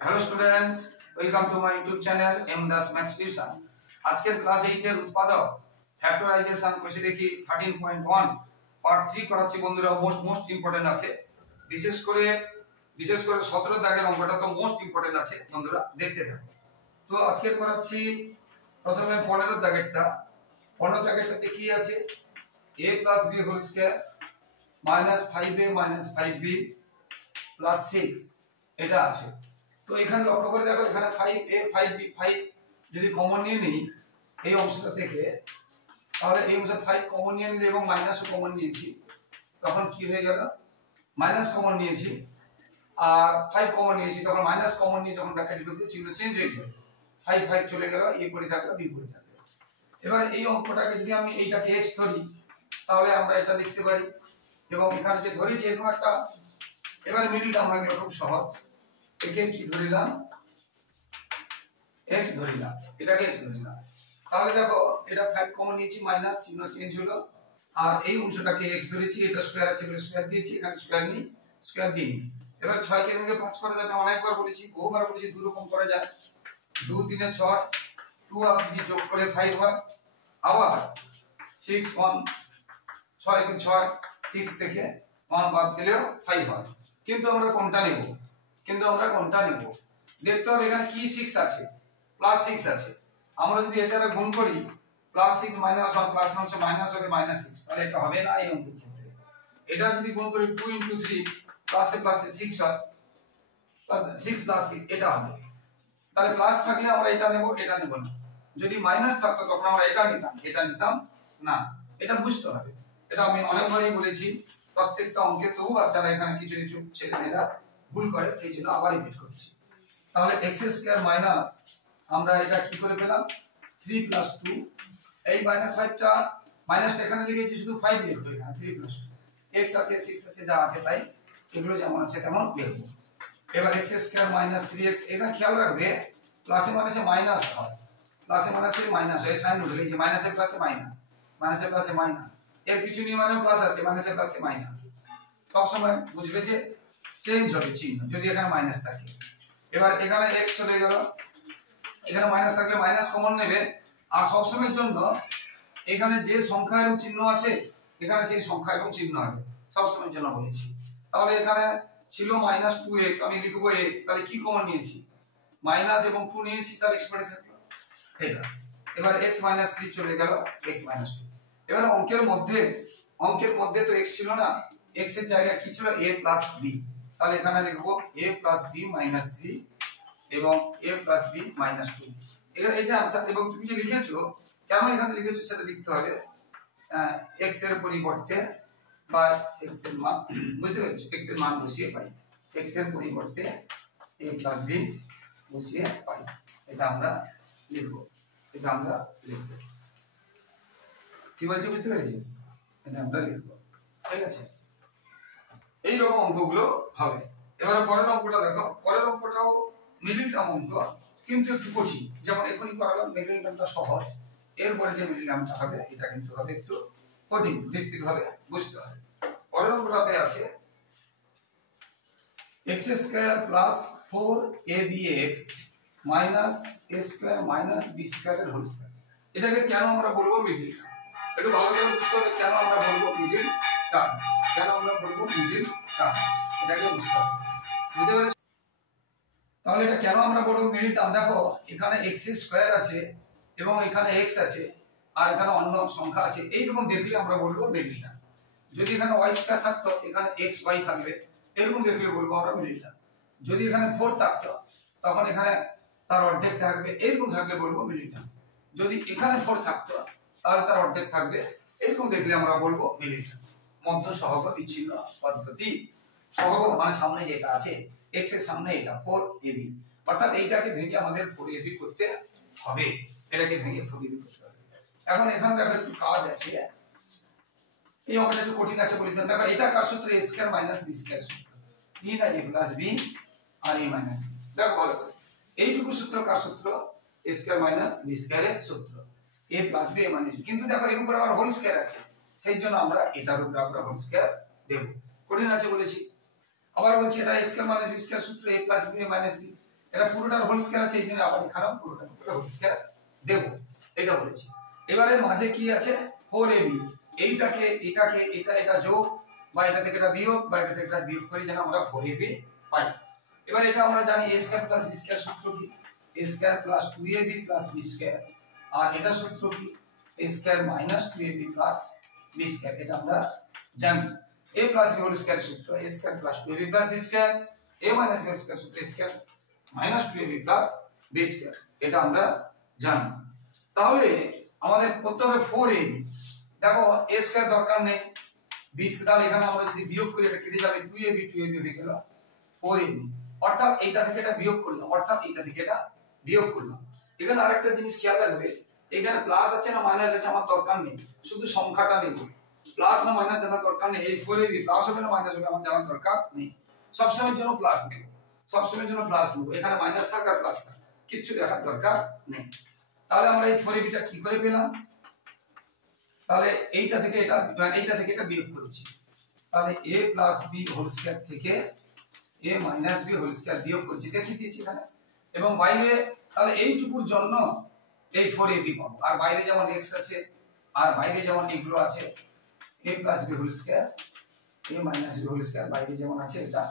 Hello students, welcome to my YouTube channel M Das maths tuition. আজকের class 8 এর উৎপাদক factorisation কোষে দেখি 13.1 পার্ট 3 করাচ্ছি বন্ধুরা। মোস্ট ইম্পর্টেন্ট আছে, বিশেষ করে 17 দাগের অঙ্কটা তো মোস্ট ইম্পর্টেন্ট আছে বন্ধুরা, দেখতে থাকো। তো আজকে করাচ্ছি প্রথমে 15 দাগেরটা। 15 দাগেরটাতে কি আছে? a + b whole square -5a - 5b + 6 এটা আছে। তো এখানে লক্ষ্য করে দেখো, এখানে 5a 5b 5 যদি কমন নিয়ে নিই এই অংশটা থেকে, তাহলে এই অংশটা 5 কমন নিয়ে নিলে এবং মাইনাসও কমন নিয়েছি, তখন কি হয়ে গেল? মাইনাস কমন নিয়েছি আর 5 কমন নিয়েছি, তখন মাইনাস কমন নিয়ে যখন ব্র্যাকেটে ঢুকবে চিহ্ন চেঞ্জ হয়ে যাবে। 5 5 চলে গেল, a পড়ে থাকলো, b পড়ে থাকলো। এবার এই অঙ্কটাকে যদি আমি এইটাকে x ধরি, তাহলে আমরা এটা লিখতে পারি। এবং এখানে যে ধরেছি এরকম একটা, এবার মিডল টার্ম হয়ে গেল, খুব সহজ। একে কি ধরিলাম? x ধরিলাম, এটাকে x ধরিলাম। তাহলে দেখো এটা 5 কমন নিয়েছি, মাইনাস চিহ্ন চেঞ্জ হলো, আর এই অংশটাকে x ধরেছি, এটা স্কয়ার আছে বলে স্কয়ার দিয়েছি, এখানে স্কয়ার নেই, স্কয়ার দিই। এবার 6 কে ভেঙে 5 করা যাবে, অনেকবার বলেছি, বহুবার বলেছি, দুই রকম করা যায়। 2 3 এ 6, 2 আর 3 যোগ করে 5 হয়। আবার 6 1 6 কে 6, 6 থেকে 1 বাদ দিলেও 5 হয়। কিন্তু আমরা কোনটা নেব? দেখতে হবে এখানে কি 6 আছে, +6 আছে। আমরা যদি এটারে গুণ করি, +6 - 1 +1 মাইনাস হবে -6, তাহলে এটা হবে না এই অঙ্কের ক্ষেত্রে। এটা যদি গুণ করি 2 * 3 প্লাসে প্লাসে 6 হয়, +6 + 6 এটা হবে। তাহলে প্লাস থাকলে আমরা এটা নেব, এটা নেব না। যদি মাইনাস থাকতো তখন আমরা এটা নিতাম না। এটা বুঝতে হবে। এটা আমি অনেকবারই বলেছি প্রত্যেকটা অঙ্কে, তবু বাচ্চারা এখানে কিছু কিছু ছেলেমেয়েরা ভুল করে, সেই জন্য আবার রিপিট করছি। তাহলে x² মাইনাস, আমরা এটা কি করে পেলাম? 3 + 2। এই -5টা মাইনাসটা এখানে লিখেছি, শুধু 5 লিখবো এখানে, 3 + 2। x আছে 6 আছে যা আছে তাই, এগুলো যেমন আছে তেমন লিখবো। এবার x² - 3x, এটা খেয়াল রাখবে, প্লাসে মাইনাসে মাইনাস হয়, প্লাসে মাইনাসে মাইনাস হয়, সাইন উঠে গেছে, মাইনাসে প্লাসে মাইনাস, মাইনাসে প্লাসে মাইনাস, এর কিছু নিয়মেও প্লাস আছে, মাইনাসে প্লাসে মাইনাস। সব সময় বুঝবে যে চেঞ্জ হবে চিহ্ন যদি এখানে মাইনাস থাকে। এবার এখানে x চলে গেল, এখানে মাইনাস থাকলে মাইনাস কমন নেবে, আর সব সময়ের জন্য এখানে যে সংখ্যা এবং চিহ্ন আছে এখানে সেই সংখ্যা এবং চিহ্ন হবে, সব সময়ের জন্য বলেছি। তাহলে এখানে ছিল -2x, আমি লিখবো x, তাহলে কি কমন নিয়েছি? মাইনাস এবং 2 নিয়েছি, তাহলে x পড়ে থাকলো এটা। এবার x - 3 চলে গেল, x - 2। এবার অঙ্কের মধ্যে তো x ছিল না, x এর জায়গায় কি ছিল? a + b। তাহলে এখানে লিখবো a + b - 3 এবং a + b - 2। এটা आंसर। এবং তুমি যে লিখেছো, কেন এখানে লিখেছো সেটা লিখতে হবে। x এর পরিবর্তে বা x এর মান, বুঝতে পেরেছো? x এর মান বসিয়ে পাই, x এর পরিবর্তে a + b বসিয়ে পাই, এটা আমরা লিখবো। কি বলছো, বুঝতে পেরেছিস? এটা আমরা লিখবো, ঠিক আছে? এই রকম অঙ্কগুলো হবে। এবারে পরের অঙ্কটা দেখো। পরের অঙ্কটাও মিডল টার্ম অঙ্ক, কিন্তু একটু কঠিন। যেমন এখনই করালাম মিডল টার্মটা সহজ, এরপরে যে মিডল টার্মটা হবে এটা কিন্তু হবে একটু কঠিন, বুদ্ধিস্তিক ভাবে বুঝতে হবে। পরের অঙ্কটাতে আছে x² + 4abx - a² - b² এর হোল স্কয়ার। এটাকে কেন আমরা বলবো মিডল টার্ম? একটু ভালো করে বুঝতে হবে কেন আমরা বলবো মিডল টার্ম। এটাকে বুঝতে হবে, বুঝতে পেরেছো? তাহলে এটা কেন আমরা বলবো মিডল টার্ম? দেখো এখানে x² আছে এবং এখানে x আছে, আর এখানে অন্য সংখ্যা আছে, এইরকম দেখলে আমরা বলবো মিডল টার্ম। যদি এখানে y² থাকতো, এখানে xy থাকবে, এরকম দেখলে বলবো আমরা মিডল টার্ম। যদি এখানে 4 থাকতো, তখন এখানে তার অর্ধেক থাকবে, এরকম থাকলে বলবো মিডল টার্ম। যদি এখানে 4 থাকতো, তাহলে তার অর্ধেক থাকবে, এরকম দেখলে আমরা বলবো মিডল টার্ম। মধ্য সহগ বিচ্ছিন্ন পদ্ধতি। সহগ মানে সামনে যেটা আছে, x এর সামনে এটা 4ab, অর্থাৎ এইটাকে ভেঙে আমাদের 4ab করতে হবে, এটাকে ভেঙে 4ab করতে হবে। এখন এখানে দেখো একটু কাজ আছে, এই অঙ্কটা একটু কঠিন আছে বলেছেন। দেখো এটা কার সূত্র? a² - b² সূত্র। e না a + b R a - b। দেখো ভালো করে, এইটুকু সূত্র কার সূত্র? a² - b² এর সূত্র, a + b a - b। কিন্তু দেখো এর উপরে আবার হোল স্কয়ার আছে, সেই জন্য আমরা এটার উপরে আমরা হোল স্কয়ার দেব। কঠিন আছে বলেছি। আবার বলছি এটা a² - b² সূত্র, a + b a - b। এটা পুরোটার হোল স্কয়ার আছে, এই জন্য আবার এখানেও পুরোটার হোল স্কয়ার দেব, এটা বলেছি। এবারে মাঝে কি আছে 4ab, এইটাকে এটাকে এটা যোগ বা এটা থেকে এটা বিয়োগ বা এটা থেকে এটা বিয়োগ করে যেন আমরা 4ab পাই। এবার এটা আমরা জানি a square plus b square সূত্র কি, a square plus 2ab plus b square, আর এটা সূত্র কি a square minus 2ab plus b square, এটা আমরা জানি। a plus b whole square সূত্র a square plus 2ab plus b square, a minus b whole square সূত্র a square minus 2ab plus b square, এটা আমরা জানি। তাহলে আমাদের করতে হবে 4ab, দেখো a স্কয়ার দরকার নেই, b তাহলে এখানে আমরা যদি বিয়োগ করি এটা কেটে যাবে, 2ab হয়ে গেল 4ab, অর্থাৎ এইটা থেকে এটা বিয়োগ করলাম, অর্থাৎ এইটা থেকে এটা বিয়োগ করলাম। এখানে আরেকটা জিনিস খেয়াল রাখবে, এখানে প্লাস আছে না মাইনাস আছে আমার দরকার নেই, শুধু সংখ্যাটা নেব, প্লাস না মাইনাস জানার দরকার নেই, এই 4ab প্লাস হবে না মাইনাস হবে আমার জানার দরকার নেই, সবসময়ের জন্য প্লাস নেব, সবসময়ের জন্য প্লাস নেব, এখানে মাইনাস থাক আর প্লাস থাক কিচ্ছু দেখার দরকার নেই। তাহলে আমরা এই 4ab টা কি করে পেলাম, তাহলে এইটা থেকে এটা বিয়োগ করেছি, তাহলে a plus b whole square থেকে a minus b whole square বিয়োগ করেছি, দেখিয়ে দিয়েছি এখানে, এবং বাইরে তাহলে এইটুকুর জন্য এই 4ab পাবো, আর বাইরে যেমন x আছে আর বাইরে যেমন এগুলো আছে a plus b whole square a minus b whole square বাইরে যেমন আছে এটা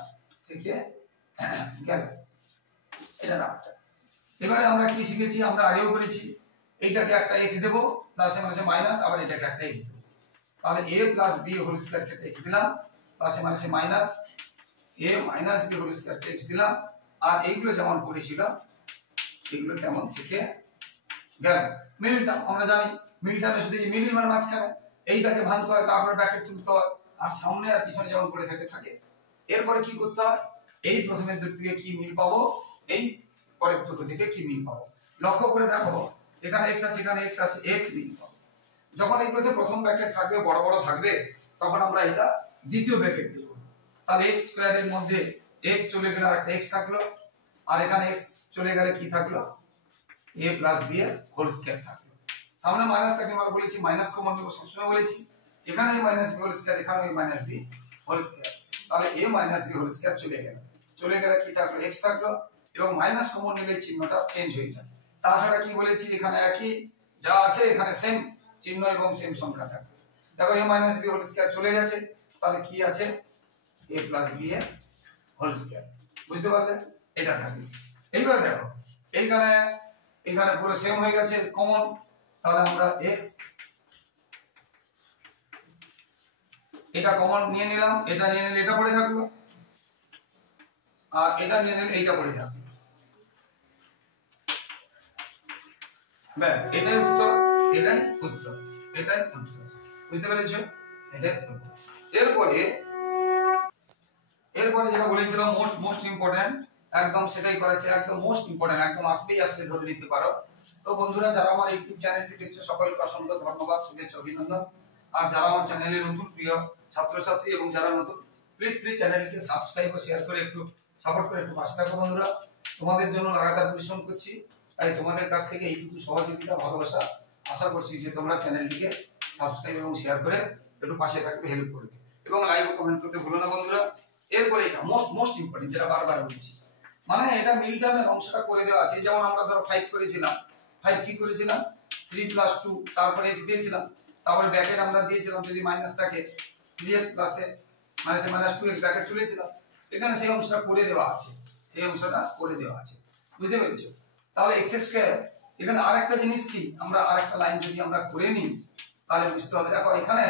থেকে গেল, এটা রাখটা। এবারে আমরা কি শিখেছি, আমরা আগেও করেছি, এইটাকে একটা x দেব প্লাসে মাইনাসে মাইনাস, আবার এটাকে একটা x দেব, তাহলে a plus b whole square কে x দিলাম প্লাসে মাইনাসে minus, a minus b whole square কে x দিলাম, আর এইগুলো যেমন পড়েছিল এগুলো তেমন থেকে গেল। মিডল টার্ম আমরা জানি, মিডল টার্মে শুধু এই মিডল মানে মাঝখানে এইটাকে ভাঙতে হয়, তারপরে ব্র্যাকেট তুলতে হয়, আর সামনে আর পিছনে যেমন পড়ে থাকে। এরপরে কি করতে হয়, এই প্রথমের দুটো থেকে কি মিল পাবো, এই পরের দুটো থেকে কি মিল পাবো, লক্ষ্য করে দেখো এখানে x আছে এখানে x আছে, x মিল পাবো। যখন এইগুলোতে প্রথম ব্র্যাকেট থাকবে বড় বড় থাকবে তখন আমরা এটা দ্বিতীয় ব্র্যাকেট দেব, তাহলে x স্কয়ার এর মধ্যে x চলে গেলে আরেকটা x থাকলো, আর এখানে x চলে গেলে কি থাকলো a প্লাস b এর হোল স্কয়ার থাকলো, সামনে মাইনাস থাকলে আমরা বলেছি মাইনাস কমন নেব, সবসময় বলেছি, এখানে a minus b whole square এখানে a minus b whole square, তাহলে a minus b whole square চলে গেলে কি থাকলো x থাকলো, এবং মাইনাস কমন নিলে চিহ্নটা চেঞ্জ হয়ে যায়। তাছাড়া কি বলেছি এখানে একই যা আছে এখানে সেম চিহ্ন এবং সেম সংখ্যা থাকবে। দেখো a minus b whole square চলে গেছে, তাহলে কি আছে a প্লাস b এর হোল স্কয়ার, বুঝতে পারলে এটা থাকবে। এইবার দেখো এখানে পুরো সেম হয়ে গেছে কমন, তাহলে আমরা x এটা কমন নিয়ে নিলাম, এটা নিয়ে নিলে এটা পড়ে থাকলো, আর এটা নিয়ে নিলে এইটা পড়ে থাকলো, ব্যাস এটাই উত্তর, বুঝতে পেরেছো, এটাই উত্তর। এরপরে যেটা বলেছিলাম মোস্ট ইম্পর্টেন্ট, একদম সেটাই করেছে, একদম মোস্ট ইম্পর্টেন্ট, একদম আসবে ধরে নিতে পারো। তো বন্ধুরা যারা আমার ইউটিউব চ্যানেলটি দেখছো সকলকে অসংখ্য ধন্যবাদ, শুভেচ্ছা, অভিনন্দন। আর যারা আমার চ্যানেলে নতুন প্রিয় ছাত্রছাত্রী এবং যারা নতুন প্লিজ চ্যানেলটিকে সাবস্ক্রাইব ও শেয়ার করে একটু সাপোর্ট করে একটু পাশে থাকো বন্ধুরা, তোমাদের জন্য লাগাতার পরিশ্রম করছি, তাই তোমাদের কাছ থেকে এইটুকু সহযোগিতা ভালোবাসা আশা করছি যে তোমরা চ্যানেলটিকে সাবস্ক্রাইব এবং শেয়ার করে একটু পাশে থাকবে, হেল্প করবে, এবং লাইক ও কমেন্ট করতে ভুলো না বন্ধুরা। এরপরে এটা মোস্ট ইম্পর্টেন্ট, যেটা বারবার বলছি, মানে এটা মিল টার্মের অংশটা করে দেওয়া আছে, যেমন আমরা ধরো 5 করেছিলাম, 5 কি করেছিলাম 3 + 2, তারপরে x দিয়েছিলাম, তারপরে ব্র্যাকেট আমরা দিয়েছিলাম যদি মাইনাস থাকে 3x প্লাসে মাইনাসে মাইনাস 2x ব্র্যাকেট তুলেছিলাম, এখানে সেই অংশটা করে দেওয়া আছে, এই অংশটা করে দেওয়া আছে, বুঝতে পেরেছো। তাহলে x স্কয়ার, এখানে আরেকটা জিনিস কি, আমরা আরেকটা লাইন যদি আমরা করে নিই তাহলে বুঝতে হবে, দেখো এখানে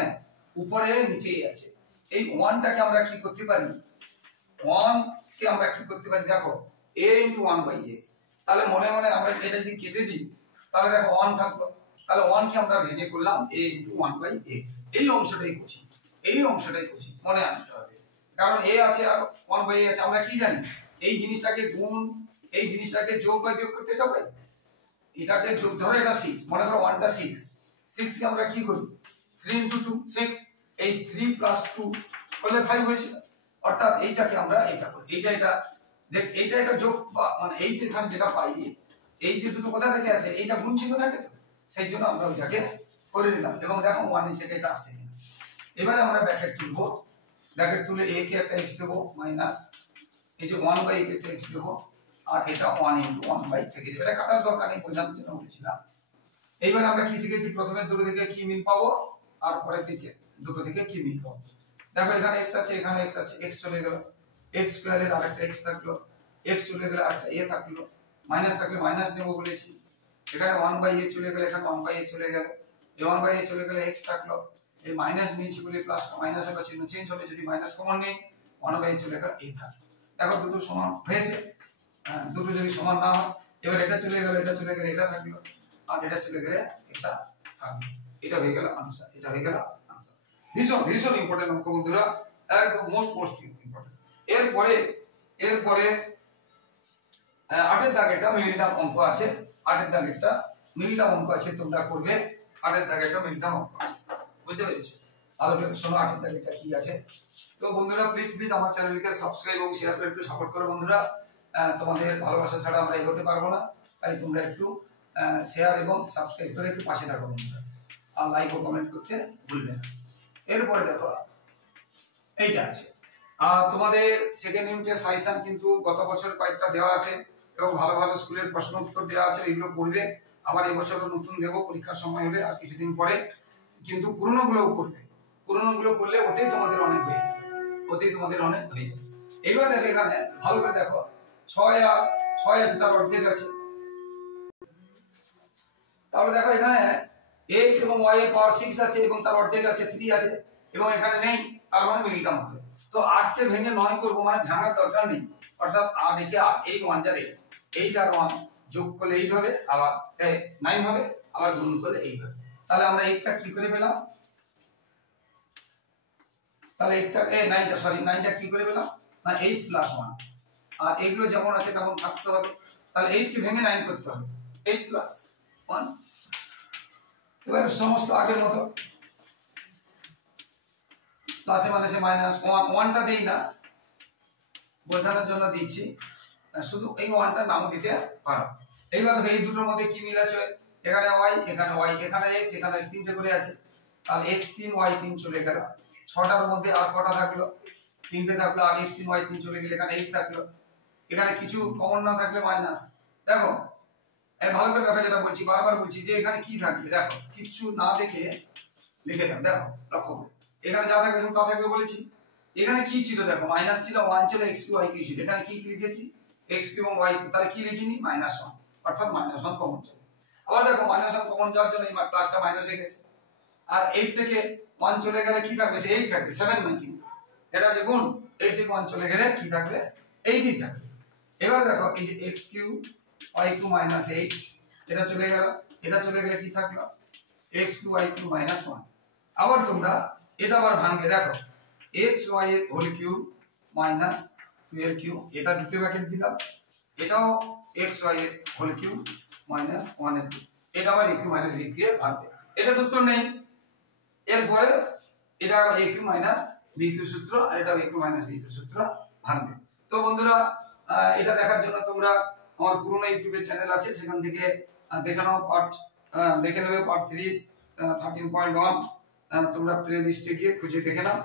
উপরে নিচেই আছে, এই 1টাকে আমরা কি করতে পারি, 1 কে আমরা কি করতে পারি, দেখো a * 1/a, তাহলে মনে মনে আমরা এটা যদি কেটে দিই তাহলে দেখো 1 থাকলো, তাহলে 1 কে আমরা ভেঙে করলাম a * 1/a, এই অংশটাই করছি, মনে রাখতে হবে, কারণ a আছে আর 1/a আছে, আমরা কি জানি এই জিনিসটাকে গুণ, এই জিনিসটাকে যোগ বা বিয়োগ করতে এটা পাই, এটাকে যোগ, ধরো এটা 6, মনে করো 1টা 6 কে আমরা কি করি 3 * 2 6, এই 3 + 2 করলে 5 হয়েছিল, অর্থাৎ এইটাকে আমরা এটা করি, এটা দেখ এটা যোগ মানে এই যে এখানে যেটা পাই, এই যে দুটো কোথা থেকে আসে, এইটা গুণ চিহ্ন থাকে, তো সেই জন্য আমরা ওইটাকে করে নিলাম, এবং দেখো 1 এর জায়গায় এটা আসছে কিনা। এবারে আমরা ব্র্যাকেট তুলবো, ব্র্যাকেট তুলে a কে একটা x দেব মাইনাস এই যে 1/a কে একটা x দেব, আর এটা 1 * 1 বাই থেকে যাবে। এটা কাটার দরকার নেই, বোঝানোর জন্য বলেছিলাম। এইবার আমরা কি শিখেছি, প্রথমে দুটো থেকে কি মিল পাবো আর পরের দিকে দুটো থেকে কি মিল পাবো। দেখো এখানে x আছে, এখানে x আছে, x চলে গেল, x স্কয়ারের আরেকটা x থাকলো, x চলে গেল আরেকটা a থাকলো, মাইনাস থাকলে মাইনাস নেব বলেছি। এখানে 1/a চলে গেল, এখানে 1/a চলে গেল, এই 1/a চলে গেলে x থাকলো, এই মাইনাস নিয়েছি বলে প্লাস মাইনাস এর চিহ্ন চেঞ্জ হবে, যদি মাইনাস কমন নেই 1/a চলে গেল a থাকলো। দেখো দুটো সমান হয়েছে, দুটো যদি সমান না হয়, এবার এটা চলে গেল, এটা চলে গেল, এটা থাকলো, আর এটা চলে গেলে এটা থাকলো। এটা হয়ে গেল आंसर, এটা হয়ে গেল आंसर। ভীষণ ভীষণ ইম্পর্টেন্ট অঙ্ক বন্ধুরা, একদম মোস্ট ইম্পর্টেন্ট। এরপরে 8 এর দাগেরটা মিনিটাম অঙ্ক আছে, 8 এর দাগেরটা মিনিটাম অঙ্ক আছে, তোমরা করবে। 8 এর দাগেরটা মিনিটাম অঙ্ক আছে, বুঝতে পেরেছো? ভালো করে শোনো 8 এর দাগেরটা কি আছে। তো বন্ধুরা প্লিজ আমার চ্যানেলকে সাবস্ক্রাইব এবং শেয়ার করে একটু সাপোর্ট করো বন্ধুরা। তোমাদের ভালোবাসা ছাড়া আমরা এগোতে পারবো না, তাই তোমরা একটু শেয়ার এবং সাবস্ক্রাইব করে একটু পাশে থাকো বন্ধুরা, আর লাইক ও কমেন্ট করতে ভুলবে না। এরপরে দেখো এইটা আছে, তোমাদের সেকেন্ড ইউনিটের সাজেশন কিন্তু গত বছর কয়েকটা দেওয়া আছে এবং ভালো ভালো স্কুলের প্রশ্ন উত্তর দেওয়া আছে, এগুলো পড়বে। আবার এবছরও নতুন দেব, পরীক্ষার সময় হলে আর কিছুদিন পরে, কিন্তু পুরনোগুলোও করবে। পুরনোগুলো করলে ওতেই তোমাদের অনেক হয়ে যাবে, ওতেই তোমাদের অনেক হয়ে যাবে। এইবার দেখো এখানে ভালো করে দেখো, 6 আছে, তার অর্ধেক আছে। তাহলে দেখো এখানে x এবং y এর পাওয়ার 6 আছে এবং তার অর্ধেক আছে 3 আছে, এবং এখানে নেই, তার মানে মিলটাম হবে। তো 8 কে ভেঙে 9 করব, মানে ভাঙার দরকার নেই, অর্থাৎ 8 একে 8, 8 1 যারে 8 আর 1 যোগ করলে 8 হবে, আবার 9 হবে, আবার গুণ করলে 8 হবে। তাহলে আমরা 8টা কি করে পেলাম, তাহলে 8টা 9টা কি করে পেলাম না, 8 + 1, আর এগুলো যেমন আছে তেমন থাকতে হবে। তাহলে 8 কে ভেঙে 9 করতে হবে, 8 + 1। এবার সমস্ত আগের মতো প্লাসে মাইনাসে মাইনাস, 1টা দেই না, বোঝানোর জন্য দিচ্ছি, শুধু এই 1টার নামও দিতে পারো। এইবার দেখো এই দুটোর মধ্যে কি মিল আছে, এখানে y, এখানে y, এখানে x, এখানে x, তিনটে করে আছে। তাহলে x3 y3 চলে গেল, 6টার মধ্যে আর কটা থাকলো, তিনটে থাকলো, আর x3 y3 চলে গেল, এখানে 8 থাকলো, এখানে কিছু কমন না থাকলে মাইনাস। দেখো এই ভালো করে দেখা, যেটা বলছি বারবার বলছি যে এখানে কি থাকবে, দেখো কিছু না দেখে লিখে দাও। দেখো লক্ষ্য করে এখানে যা থাকবে তা থাকবে বলেছি। এখানে কি ছিল দেখো, মাইনাস ছিল, 1 ছিল, x2 y3 ছিল, এখানে কি লিখেছি x3 এবং y, তাহলে কি লিখিনি -1, অর্থাৎ -1 কমন যাবে। আবার দেখো -1 কমন যাওয়ার জন্য এই প্লাসটা মাইনাস হয়ে গেছে, আর 8 থেকে 1 চলে গেলে কি থাকবে, সে 8 থাকবে, 7 নয় কিন্তু, এটা আছে গুণ, 8 থেকে 1 চলে গেলে কি থাকবে, 8ই থাকবে। এবার দেখো এই যে x3 y3 -8, এটা চলে গেল, এটা চলে গেলে কি থাকলো, x2 y3 -1। আবার তোমরা এটা আবার ভাঙবে, দেখো xy এর হোল কিউব -2 এর কিউব, এটা দ্বিতীয় ব্র্যাকেট দিলাম, এটাও xy এর হোল কিউব -1 এর কিউব, এটা আবার a কিউব - b কিউব এর ভাঙবে, এটা তো উত্তর নেই। এরপরে এটা আবার a কিউব - b কিউব সূত্র, আর এটা a কিউব - b কিউব সূত্র ভাঙবে। তো বন্ধুরা এটা দেখার জন্য তোমরা আমার পুরনো ইউটিউবে চ্যানেল আছে, সেখান থেকে দেখে নাও, দেখে নেবে পার্ট 3 13.1, তোমরা প্লে লিস্টে গিয়ে খুঁজে দেখে নাও।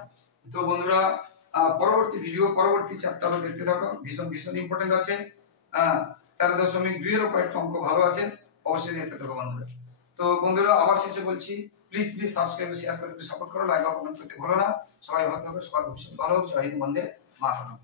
তো বন্ধুরা পরবর্তী ভিডিও, পরবর্তী চ্যাপ্টারও দেখতে থাকো, ভীষণ ইম্পর্টেন্ট আছে। 13.2 এরও কয়েকটা অঙ্ক ভালো আছে, অবশ্যই দেখতে থাকো বন্ধুরা। তো বন্ধুরা আবার শেষে বলছি, প্লিজ সাবস্ক্রাইব শেয়ার করে একটু সাপোর্ট করো, লাইক আর কমেন্ট করতে ভুলো না। সবাই ভালো থাকো, সবার ভবিষ্যৎ ভালো হোক। জয় হিন্দ, বন্দে মাতরম।